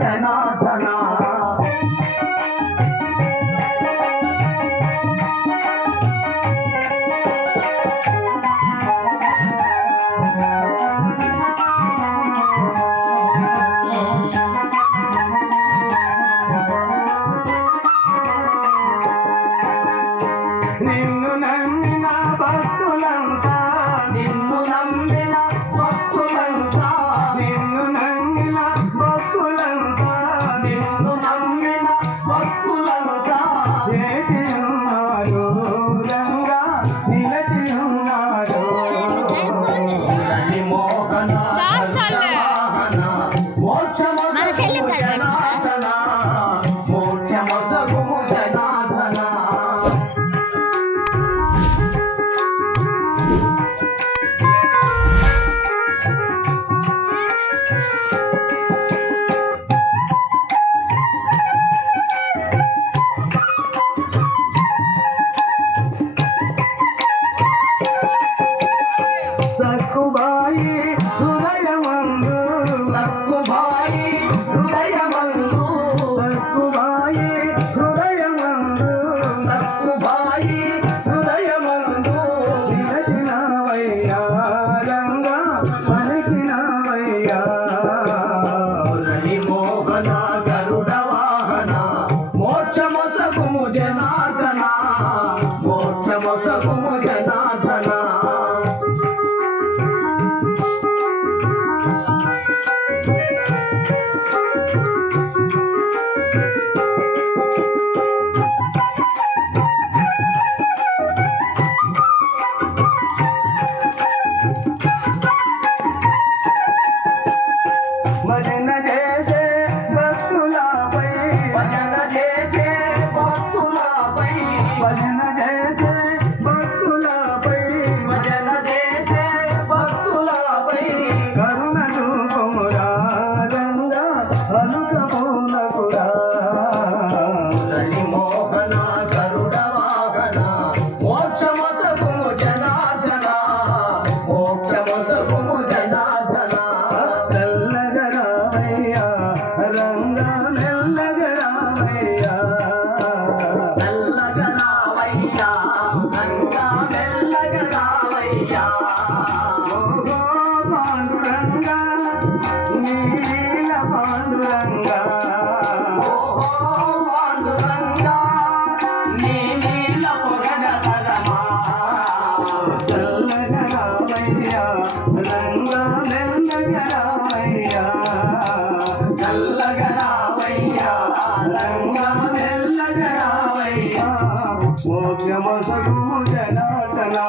జనాథనా నగరమునకురా మోహన గరుడ వాహన మోక్షమసము జనార్దన మోక్షమసము రావయ్యా రంగా మెల్లగ రావయ్యా మోక్షమ సగు జనాటనా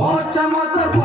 మోక్షమతకు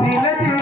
你们。